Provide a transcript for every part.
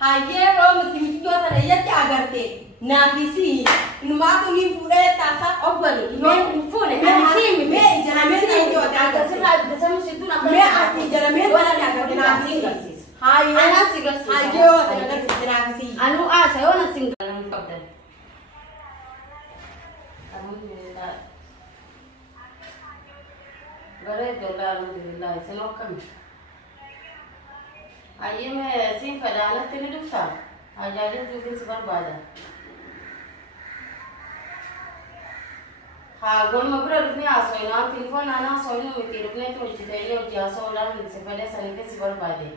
Hayero miti jota na yati agarte na bisi numatu ni fure tasa obwali me fune me me jana me jota agarte da samu shitu na me ati jana me wala na agarte na bisi hayo ana sigas hayo na jana bisi anu sayo na singal kapten alhamdulillah bare dola alhamdulillah seno kam aye मैं सिंह फैलाना तेरे दुखता आजादी दुखी से बर्बादा हाँ गोल मगर रुकने आसोई ना टेलीफोन आना आसोई ना मिट्टी रुकने तो उचित है ये उचित आसोई ना इनसे पहले सनी के सिबर बादे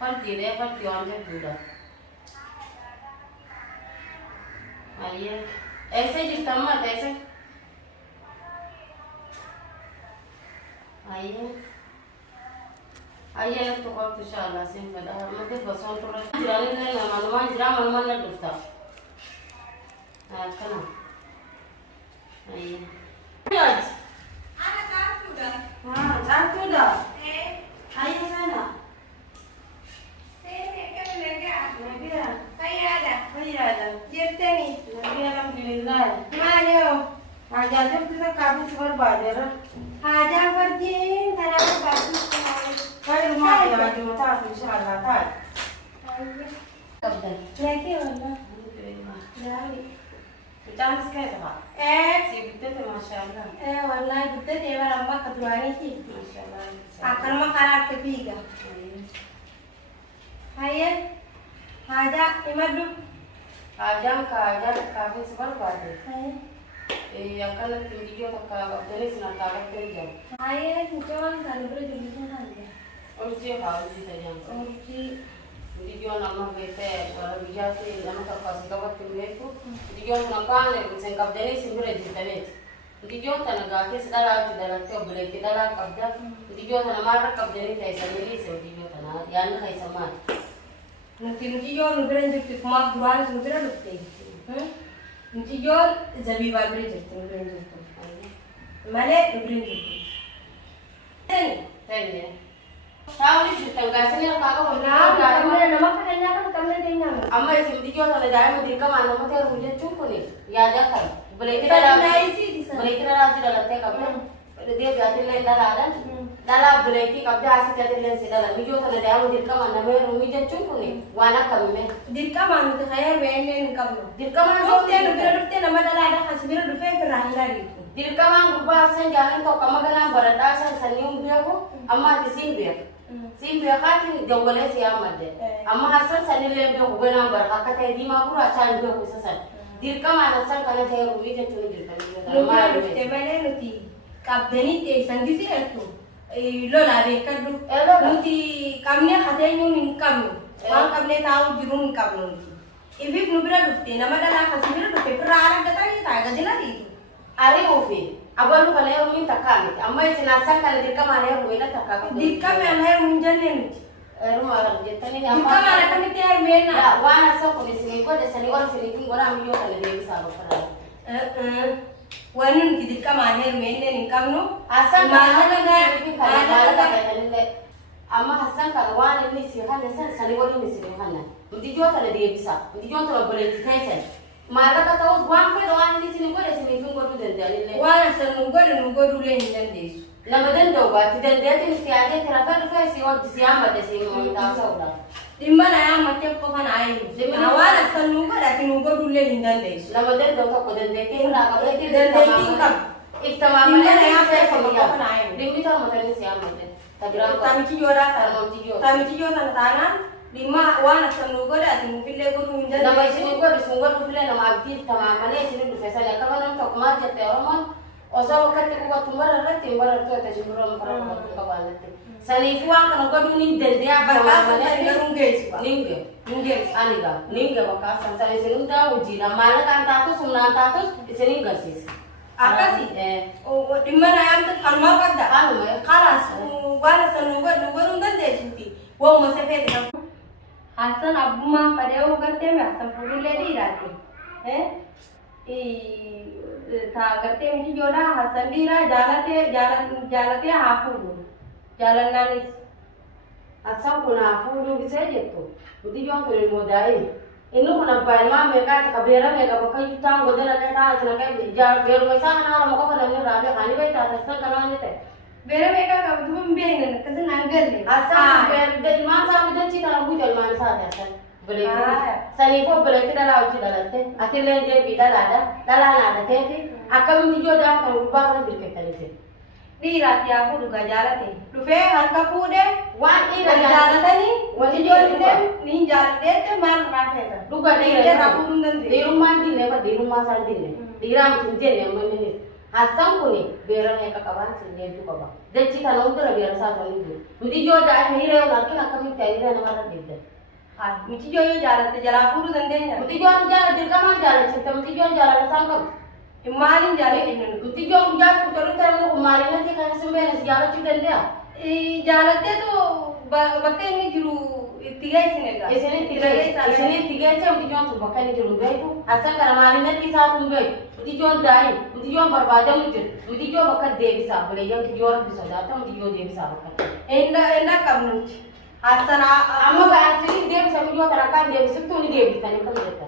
पर तीरे पर त्यों जब दूधा आइए ऐसे जितना मत ऐसे आइए aye na to ko inshallah sin fada mate fason to ra jirane ne na maluman jira maluman na dufta kana aye yaj ana jatuda jatuda aye sana Nabiya kayada jirtani nabi alhamdulillah mayo aja jab kita kabi sebar bajar haja farjin tanah bagus kai rumah ya aja mata inshallah ta kabda lagi wala alhamdulillah dari chance kai ta si bitte te mashallah wallahi bitte te war amma kadwani thi mashallah akan makarar ke piga haye haja imadu ajam ka kabi sebar bajar haye yang kan tinggi dia tak dari sana tak kerja. haye jual kalibra julisan aja और जे भाव जी तजान और जी वीडियो नामा बेटे और वीडियो से नामा का पास का वक्त में को वीडियो ना काने से कब देने सिंगरे जीतने वीडियो तना गाके सदा ते बोले के दला कब दा वीडियो तना मार कब देने ऐसा मेरी से वीडियो तना यान है समान नुती जो नुबरे जब मा दुआर नुबरे लुकते नुती जो जबी बाबरे जते नुबरे जते माने नुबरे जते तने tahu ni cerita gasnya kalau kamera nama kayaknya kan kamera dia amma isi video sana jaya mau direka mana mau tiar hujan cukup nih ya jangan boleh kita lagi dalam teh kapan dia jadi lain dalam boleh kita kabda asik jadi lain sih dalam video sana jaya mau direka mana mau hujan cukup nih wana kami direka mana tuh kayak wenen kamu direka mana dufte nama dalam ada hasbir dufte kerangga itu direka mana gua sen jangan tau kamu kan berada sen senyum dia ko amma tisin dia Simbe kati jongole siya madde amma hasan sanille be ko gona bar hakata di ma kura chan be ko sasan dir kama na san kana tay rumi je tunu dir kan ma te mane nuti kabdani te sangisi etu lo la be kadu nuti kamne khate nyun income wan kamne taw jirun income nuti ibib nubra dufte namadala khasibira dufte prara gata ni ta gajila di ari ofi abalu kale rumi takami amma isina san kana dir kama na rumi la takami dir kama na rumi janne nuti rumah orang jetani dir kama na kami te ay mena ya wana so ko disini ko de sani or sini kin gora mi yo kale de bisa ba fara wanun ki dir kama na rumi ne income no asan mahana na kale amma hasan kan wani ni si hanne san sani wani ni si hanne ndi jo kale de bisa ndi jo to bole ti taisen mara ka taw wan fe wan ni sini ko de sini fin ko den dalile wana san nugodu le hindan desu lama den do ba ti den de ti si ade trafa do fe si o si amba de si mo ta saura dimana ya mate ko kan ayi wana san nugodu le hindan desu lama den do ko den de ke na ka de den de tingkap iftama dimana ya fe ko ko kan ayi limita mo ta ni si amba de tabiran tami ci jora tan tanan lima wana san nugodu ati mufille ko hindan nama sini ko bisungo du file nama abdi tamamane sini du fesa ya kama non to kuma jete ormon osa wakati ko tumara rati mbara to ta jimbro mbara ko ka balate sani fu an kan ko du nin den dia ba bakasa ni garunge su ninge aniga ninge bakasa sani sini da uji na mala kan ta to sumna ta to sini gasis akasi o dimana ya ta kalma kadda anu me khalas wana san nugodu ndan desu ti wo mo se fe de Hasan abu mah pada orang kerja mah Hasan puri lagi rati, था करते मिठी जोड़ा हसन दी रहा जालते हाफू जालन नानी Asan kuna fudu bisejetto. Mutijon ko mo dai. Inu kuna palma me ka kabera me ka bakai tang godela ta ta sana ka jar beru me sa na mo ko na ni rabe khani bai ta ta kana ni te. Bere me ka dum be ne ka nangal le. Asan ber de man sa mi ci ta bu jal man sa ta san. Bele sani ko bele ti dala uci dala te. Atile de bi dala na da te. Akam ti jo da ta ba ka dir ke tali te. Di rati aku duga jalate. Dufe harka fude. Wan i Duga jalate ni. Wati Jo ni jalate te mar rafeta. Duga Ni dai de rapurun dan di de. rumah dinne ba di rumah sa dinne. Di ram sinje ne mun ni. Asam ko ni bera ne ka kaban sinne du ko ba. De ci ta no dura bera sa to ni. Mudi jo da ni re na kina kami ta ni na mara de. Ha, michi jo jalate jalapuru dan de nya. Mudi jo ja de ka man jala ci ta mudi jo jala na sangam. Imalin jalate ni. Mudi jo ja ko to ta no mari na ti ka sembe na jala ci den dia. Jalate to bakai ni juru tiga isine ga. Isene tiga ce mudi jo to bakani julu gai ko. Asan kara mari na ti sa tum gai. Mudi jo dai, mudi jo barbada mudi. Mudi jo bakat de bisa bole yang ti jo bisa da ta mudi jo de bisa bakat. Enda kabnu. Asana Amma ga asiri de bisa mudi jo tarakan de bisa to ni de bisa ni kameta.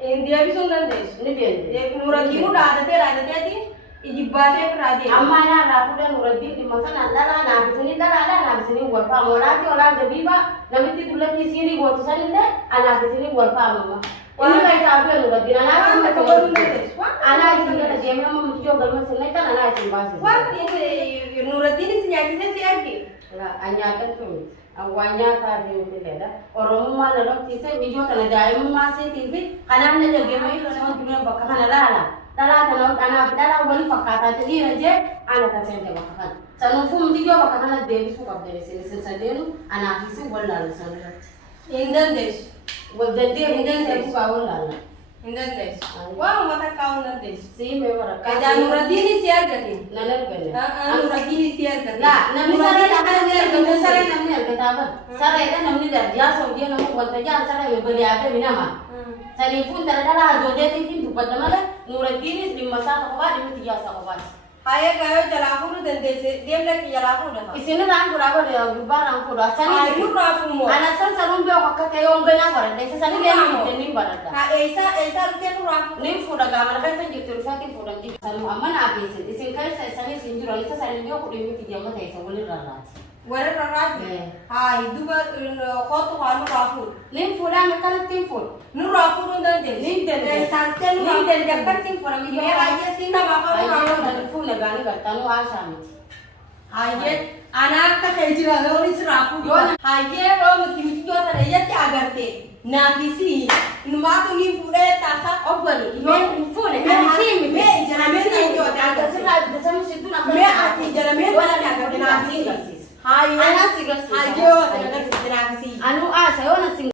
India bi sundan de. Ni de. Ek nura kiru radate ati ijibate prade. Amma na rafuda nuraddi di masana dala na bisini dala na bisini warfa morati wala zabiba na miti dulati sini gotu saninde ana bisini warfa mama. Ini kai sabu nuraddi na na ko barun de. ana isini na jeme mama miti jo galma sinai tan ana isini basi. Wa ni nuradini sinyati se siaki. Ra anya tan tu. Awanya ta de leda oromo ma na lokti se mi jo tan dai ma se tivi kana na de geme ro na dunya bakana lala. Dala dala wali fakata jadi raje ana ta sente bakakan sanu fu mti jo bakakan de bisu kap de sen sadenu ana kisi wala sanu Indan des. wal de indan de bu ka wala Indan des. Wa mata kaun dan des. si me wara ka Kada nuradini siar gati. nanar gane Nuradini siar gati. la namni sare na kan sare namni al kitaba sare da namni da ya so dia namu wanta ja sare me bali ate minama sari fu tara dala jo de tin du padamala nuradini di masa ko ba di tiya sa ko ba Haya kayo jalapuru dan des. Dia lagi jalapuru dah. isini ran ko rago de barang ko asani Ay nurafu mo. ana san sarun be ko kata yo ngana bara de sani be ni barata Ha esa rute nurafu. ni fuda ga mar kai san jitur fati fuda di sanu amma na be isin kai sai sani sin jiro ni sani be ko de mi tiya mata isa wali rara Wara raraji. Ha duba khoto ha nurafu. ni fuda me kala tin fud Nurafu dan des. ni den Sante ni nurafu. den jakar tin fura mi Me aja sinda maka ayo nurafu. dan fu na gani garta no asha mi Haye anak ka kejira lori serapu Yona. haye ro mati jo tare ya ti agarte na kisi numa tu ni pure tasa obali Me- yo fu ne me ana ha- sin me jana me ni jo ta da sira da sam situ na me ati jana me bana ta agarte na kisi haye ana sigar haye o tare na kisi na kisi anu asa yo na